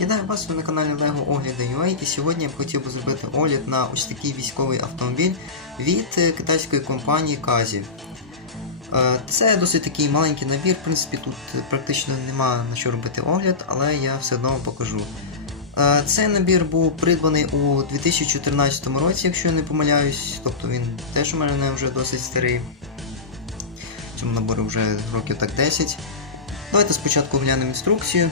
Вітаю вас ви на каналі LEGO Огляди UA і сьогодні я б хотів би зробити огляд на ось такий військовий автомобіль від е, китайської компанії Казі. Е, Це досить такий маленький набір, в принципі, тут практично нема на що робити огляд, але я все одно покажу. Е, Цей набір був придбаний у 2014 році, якщо я не помиляюсь, тобто він теж у мене вже досить старий. Цьому набору вже років так 10. Давайте спочатку глянемо інструкцію.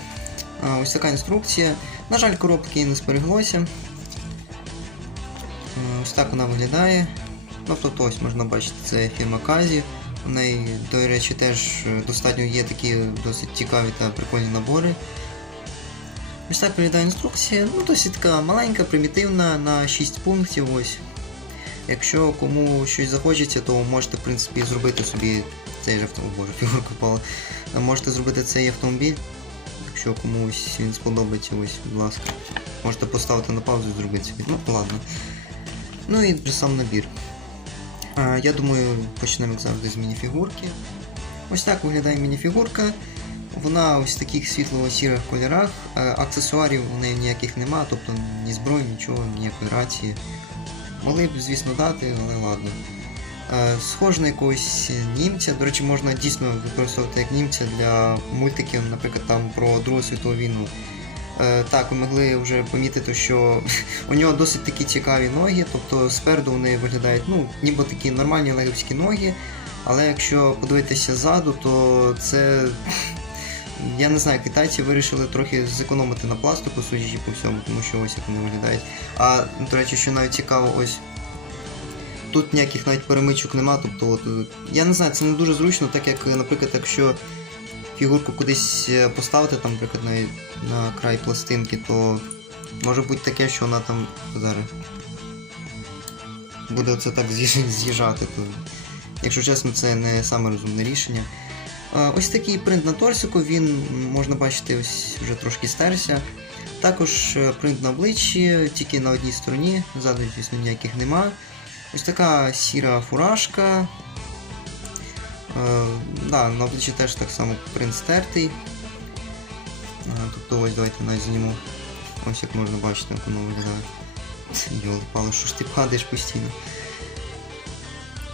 Ось така інструкція. На жаль, коробки не збереглося. Ось так вона виглядає. Ну, тобто ось можна бачити, це фірма Казі. У неї, до речі, теж е, достатньо є такі досить цікаві та прикольні набори. Ось так виглядає інструкція. Ну, досить така маленька, примітивна, на 6 пунктів. ось. Якщо кому щось захочеться, то можете в принципі зробити собі цей же автомобіль. Боже, фігурка впала. Можете зробити цей автомобіль. Якщо комусь він сподобається, ось, будь ласка. Можете поставити на паузу і зробити собі. Ну, ладно. Ну і вже сам набір. А, я думаю, почнемо як завжди з мініфігурки. Ось так виглядає мініфігурка. Вона ось в таких світло-сірих кольорах. Аксесуарів у неї ніяких нема, тобто ні зброї, нічого, ніякої рації. Могли б, звісно, дати, але ладно. Е, Схож на якогось німця. До речі, можна дійсно використовувати як німця для мультиків, наприклад, там про Другу світову війну. Е, Так, ви могли вже помітити, що у нього досить такі цікаві ноги, тобто спереду вони виглядають ну, ніби такі нормальні легівські ноги, але якщо подивитися ззаду, то це. Я не знаю, китайці вирішили трохи зекономити на пластику, судячи по всьому, тому що ось як вони виглядають. А, до речі, що навіть цікаво, ось Тут ніяких навіть перемичок нема, тобто от, е, я не знаю, це не дуже зручно, так як, е, наприклад, якщо фігурку кудись е, поставити, там, наприклад, на, на край пластинки, то може бути таке, що вона там зараз буде оце так з'їжджати. То, якщо чесно, це не саме розумне рішення. Ось такий принт на торсику, він можна бачити, ось вже трошки стерся. Також принт на обличчі, тільки на одній стороні, ззаду, звісно, ніяких нема. Ось така сіра фуражка. Е, да, на обличчі теж так само принт стертий. Е, тобто ось давайте навіть зніму. Ось як можна бачити, як воно виглядає. Йоли пали, що ж ти падаєш постійно.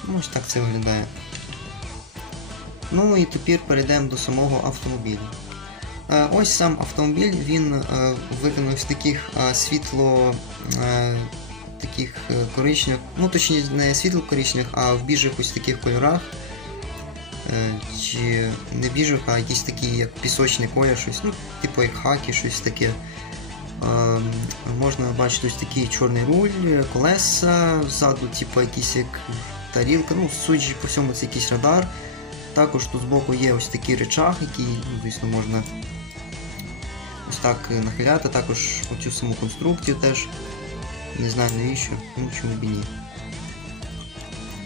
Ну, ось так це виглядає. Ну і тепер перейдемо до самого автомобіля. Е, Ось сам автомобіль, він е, виконаний з таких е, світло таких е, коричневих, ну точніше не світло коричневих, а в біжих таких кольорах. Е, Чи не біжих, а якісь такі, як пісочний колір, щось, ну, типу як хаки, щось таке. Е, Можна бачити ось такий чорний руль, колеса, ззаду, типу якісь як тарілка, ну, судячи по всьому, це якийсь радар. Також тут збоку є ось такий речах, який, ну, звісно, можна ось так нахиляти. Також оцю саму конструкцію теж. Не знаю навіщо, ну чому б ні.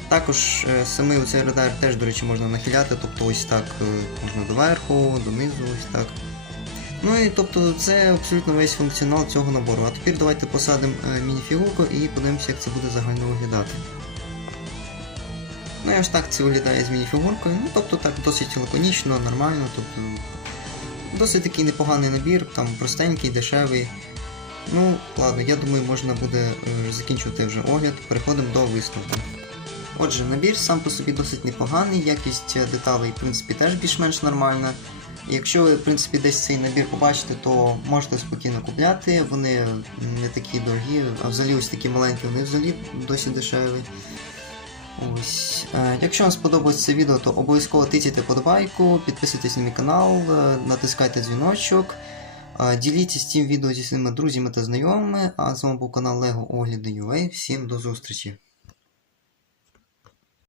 Також е, самий оцей радар теж, до речі, можна нахиляти, тобто ось так е, можна доверху, донизу, ось так. Ну і тобто це абсолютно весь функціонал цього набору. А тепер давайте посадимо е, мініфігурку і подивимося, як це буде загально виглядати. Ну і ось так це виглядає з мініфігуркою. Ну тобто так досить лаконічно, нормально, тобто досить такий непоганий набір, там простенький, дешевий. Ну, ладно, я думаю, можна буде е, закінчувати вже огляд. Переходимо до висновку. Отже, набір сам по собі досить непоганий, якість е, деталей, в принципі, теж більш-менш нормальна. Якщо ви, в принципі, десь цей набір побачите, то можете спокійно купляти, вони не такі дорогі, а взагалі ось такі маленькі, вони взагалі досить дешеві. Ось. Е, Якщо вам сподобалось це відео, то обов'язково тицяйте подобайку, підписуйтесь на мій канал, е, натискайте дзвіночок. Е, з цим відео зі своїми друзями та знайомими. А з вами був канал LEGO Огляди UA. Всім до зустрічі!